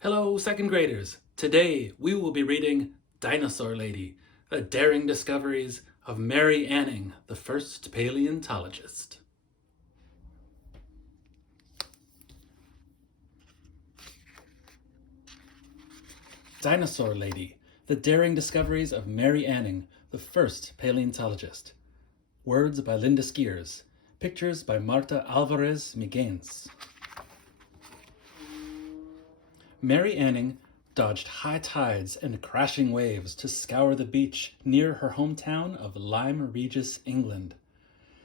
Hello, second graders. Today we will be reading Dinosaur Lady, the daring discoveries of Mary Anning, the first paleontologist. Dinosaur Lady, the daring discoveries of Mary Anning, the first paleontologist. Words by Linda Skeers. Pictures by Marta Alvarez Miguens. Mary Anning dodged high tides and crashing waves to scour the beach near her hometown of Lyme Regis, England.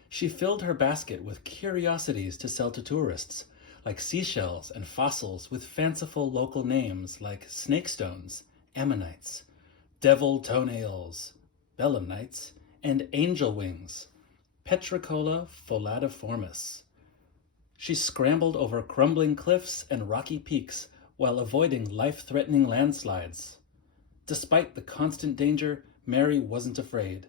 She filled her basket with curiosities to sell to tourists, like seashells and fossils with fanciful local names like snakestones, ammonites, devil toenails, belemnites, and angel wings, Petricola folatiformis. She scrambled over crumbling cliffs and rocky peaks while avoiding life-threatening landslides. Despite the constant danger, Mary wasn't afraid.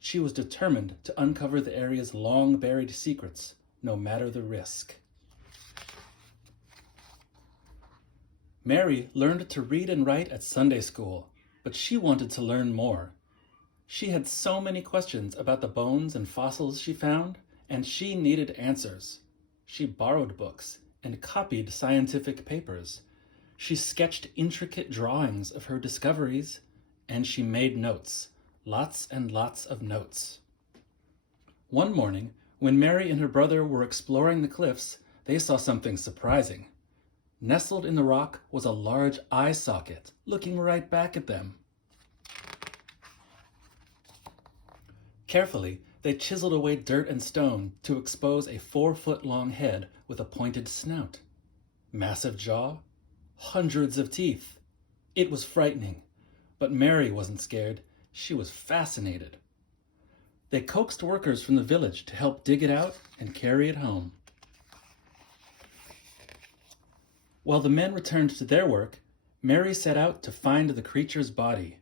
She was determined to uncover the area's long-buried secrets, no matter the risk. Mary learned to read and write at Sunday school, but she wanted to learn more. She had so many questions about the bones and fossils she found, and she needed answers. She borrowed books and copied scientific papers. She sketched intricate drawings of her discoveries, and she made notes, lots and lots of notes. One morning, when Mary and her brother were exploring the cliffs, they saw something surprising. Nestled in the rock was a large eye socket, looking right back at them. Carefully, they chiseled away dirt and stone to expose a 4-foot-long head with a pointed snout. Massive jaw, hundreds of teeth. It was frightening, but Mary wasn't scared. She was fascinated. They coaxed workers from the village to help dig it out and carry it home. While the men returned to their work, Mary set out to find the creature's body.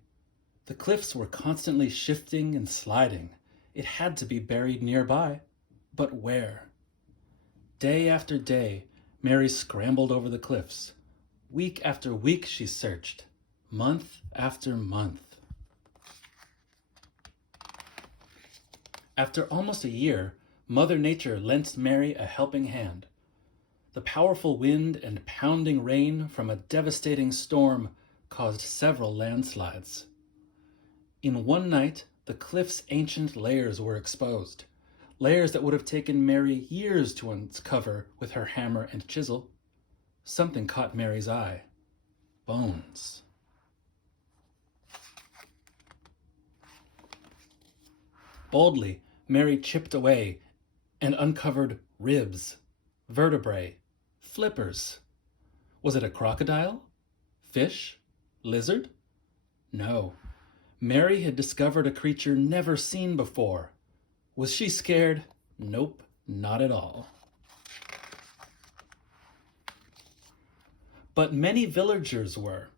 The cliffs were constantly shifting and sliding. It had to be buried nearby. But where? Day after day, Mary scrambled over the cliffs. Week after week she searched, month after month. After almost a year, Mother Nature lent Mary a helping hand. The powerful wind and pounding rain from a devastating storm caused several landslides. In one night, the cliff's ancient layers were exposed, layers that would have taken Mary years to uncover with her hammer and chisel. Something caught Mary's eye. Bones. Boldly, Mary chipped away and uncovered ribs, vertebrae, flippers. Was it a crocodile? Fish? Lizard? No. Mary had discovered a creature never seen before. Was she scared? Nope, not at all. But many villagers were.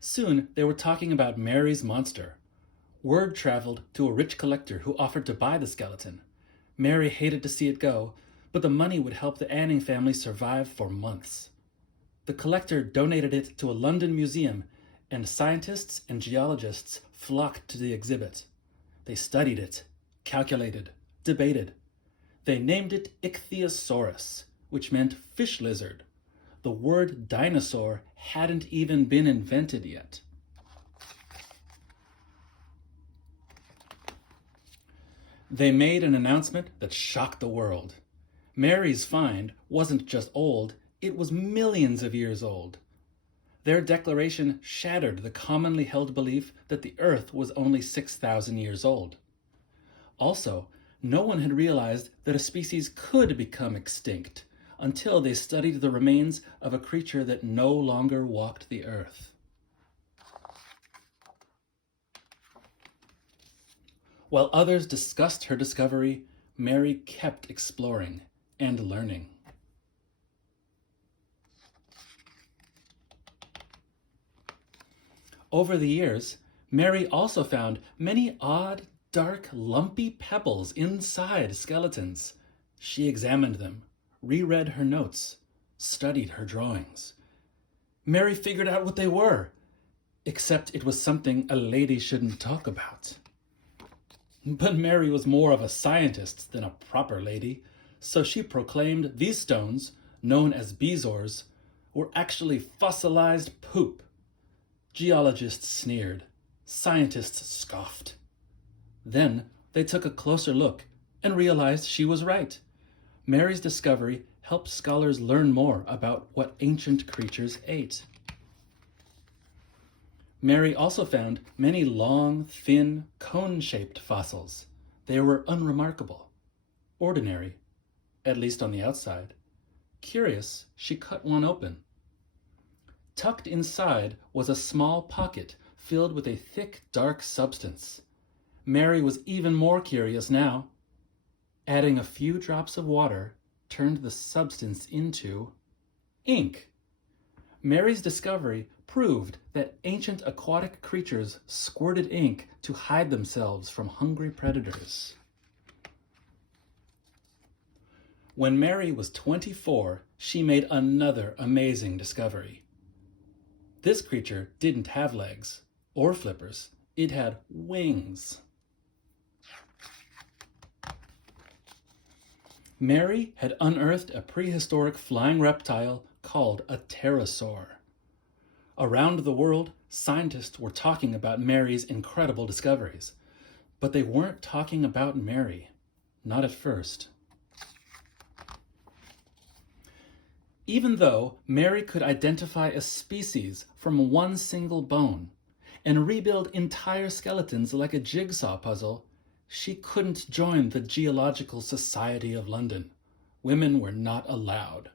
Soon they were talking about Mary's monster. Word traveled to a rich collector who offered to buy the skeleton. Mary hated to see it go, but the money would help the Anning family survive for months. The collector donated it to a London museum, and scientists and geologists flocked to the exhibit. They studied it, calculated, debated. They named it Ichthyosaurus, which meant fish lizard. The word dinosaur hadn't even been invented yet. They made an announcement that shocked the world. Mary's find wasn't just old, it was millions of years old. Their declaration shattered the commonly held belief that the Earth was only 6,000 years old. Also, no one had realized that a species could become extinct until they studied the remains of a creature that no longer walked the earth. While others discussed her discovery, Mary kept exploring and learning. Over the years, Mary also found many odd, dark, lumpy pebbles inside skeletons. She examined them, reread her notes, studied her drawings. Mary figured out what they were, except it was something a lady shouldn't talk about. But Mary was more of a scientist than a proper lady, so she proclaimed these stones, known as bezoars, were actually fossilized poop. Geologists sneered. Scientists scoffed. Then they took a closer look and realized she was right. Mary's discovery helped scholars learn more about what ancient creatures ate. Mary also found many long, thin, cone-shaped fossils. They were unremarkable, ordinary, at least on the outside. Curious, she cut one open. Tucked inside was a small pocket filled with a thick, dark substance. Mary was even more curious now. Adding a few drops of water turned the substance into ink. Mary's discovery proved that ancient aquatic creatures squirted ink to hide themselves from hungry predators. When Mary was 24, she made another amazing discovery. This creature didn't have legs or flippers. It had wings. Mary had unearthed a prehistoric flying reptile called a pterosaur. Around the world, scientists were talking about Mary's incredible discoveries, but they weren't talking about Mary, not at first. Even though Mary could identify a species from one single bone and rebuild entire skeletons like a jigsaw puzzle, she couldn't join the Geological Society of London. Women were not allowed.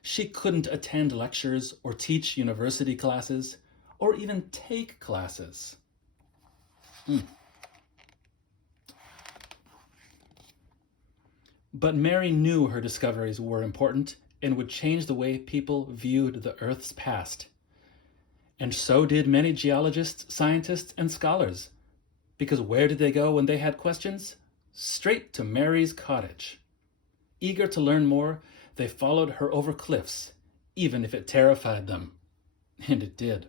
She couldn't attend lectures or teach university classes or even take classes. But Mary knew her discoveries were important and would change the way people viewed the Earth's past. And so did many geologists, scientists, and scholars. Because where did they go when they had questions? Straight to Mary's cottage. Eager to learn more, they followed her over cliffs, even if it terrified them. And it did.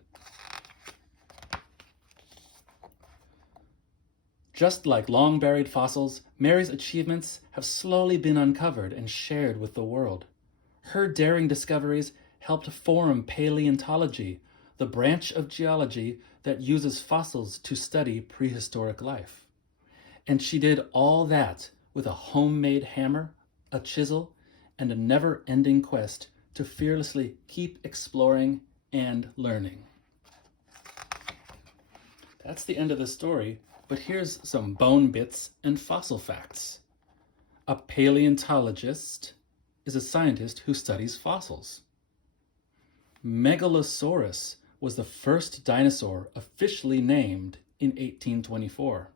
Just like long-buried fossils, Mary's achievements have slowly been uncovered and shared with the world. Her daring discoveries helped form paleontology, the branch of geology that uses fossils to study prehistoric life. And she did all that with a homemade hammer, a chisel, and a never-ending quest to fearlessly keep exploring and learning. That's the end of the story, but here's some bone bits and fossil facts. A paleontologist is a scientist who studies fossils. Megalosaurus was the first dinosaur officially named in 1824.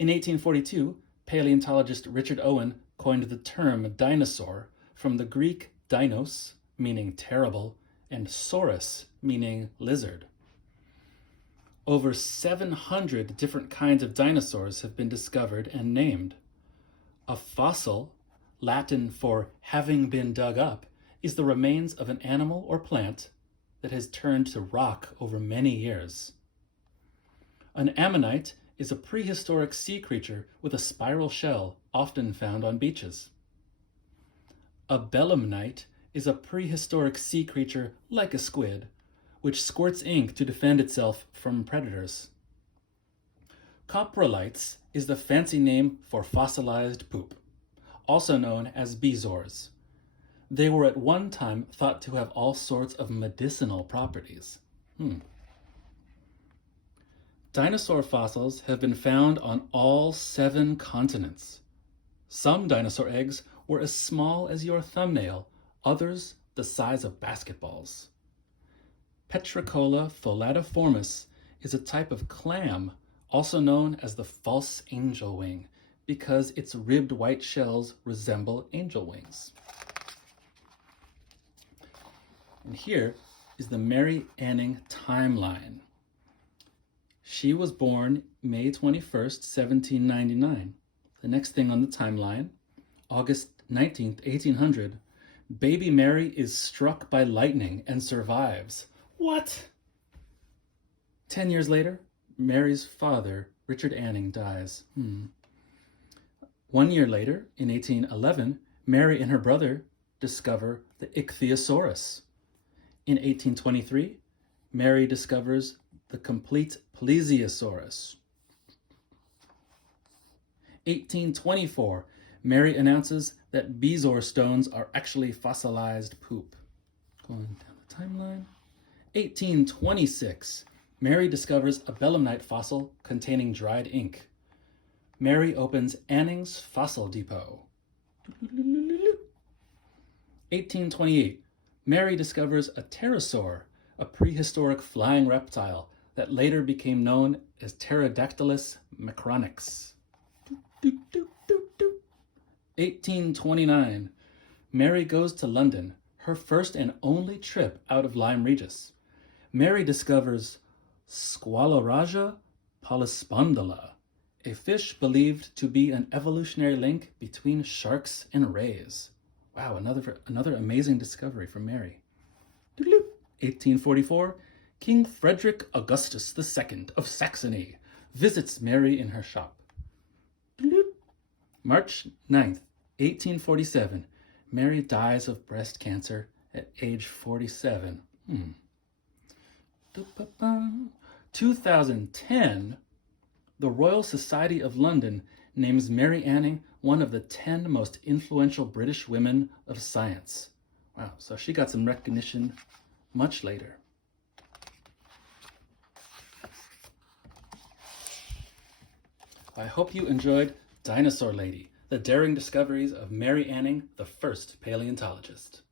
In 1842, paleontologist Richard Owen coined the term dinosaur from the Greek dinos, meaning terrible, and saurus, meaning lizard. Over 700 different kinds of dinosaurs have been discovered and named. A fossil, Latin for having been dug up, is the remains of an animal or plant that has turned to rock over many years. An ammonite is a prehistoric sea creature with a spiral shell often found on beaches. A belemnite is a prehistoric sea creature like a squid, which squirts ink to defend itself from predators. Coprolites is the fancy name for fossilized poop, also known as bezoars. They were at one time thought to have all sorts of medicinal properties. Dinosaur fossils have been found on all 7 continents. Some dinosaur eggs were as small as your thumbnail, others the size of basketballs. Petricola tholatiformis is a type of clam, also known as the false angel wing, because its ribbed white shells resemble angel wings. And here is the Mary Anning timeline. She was born May 21st, 1799. The next thing on the timeline, August 19th, 1800, Baby Mary is struck by lightning and survives. What? 10 years later, Mary's father, Richard Anning, dies. 1 year later, in 1811, Mary and her brother discover the Ichthyosaurus. In 1823, Mary discovers the complete Plesiosaurus. 1824, Mary announces that bezoar stones are actually fossilized poop. Going down the timeline. 1826, Mary discovers a belemnite fossil containing dried ink. Mary opens Anning's Fossil Depot. 1828, Mary discovers a pterosaur, a prehistoric flying reptile that later became known as Pterodactylus macronix. 1829, Mary goes to London, her first and only trip out of Lyme Regis. Mary discovers Squaloraja polyspondyla, a fish believed to be an evolutionary link between sharks and rays. Wow, another amazing discovery from Mary. 1844, King Frederick Augustus II of Saxony visits Mary in her shop. March 9th, 1847, Mary dies of breast cancer at age 47. 2010, the Royal Society of London names Mary Anning one of the 10 most influential British women of science. Wow, so she got some recognition much later. I hope you enjoyed Dinosaur Lady, the daring discoveries of Mary Anning, the first paleontologist.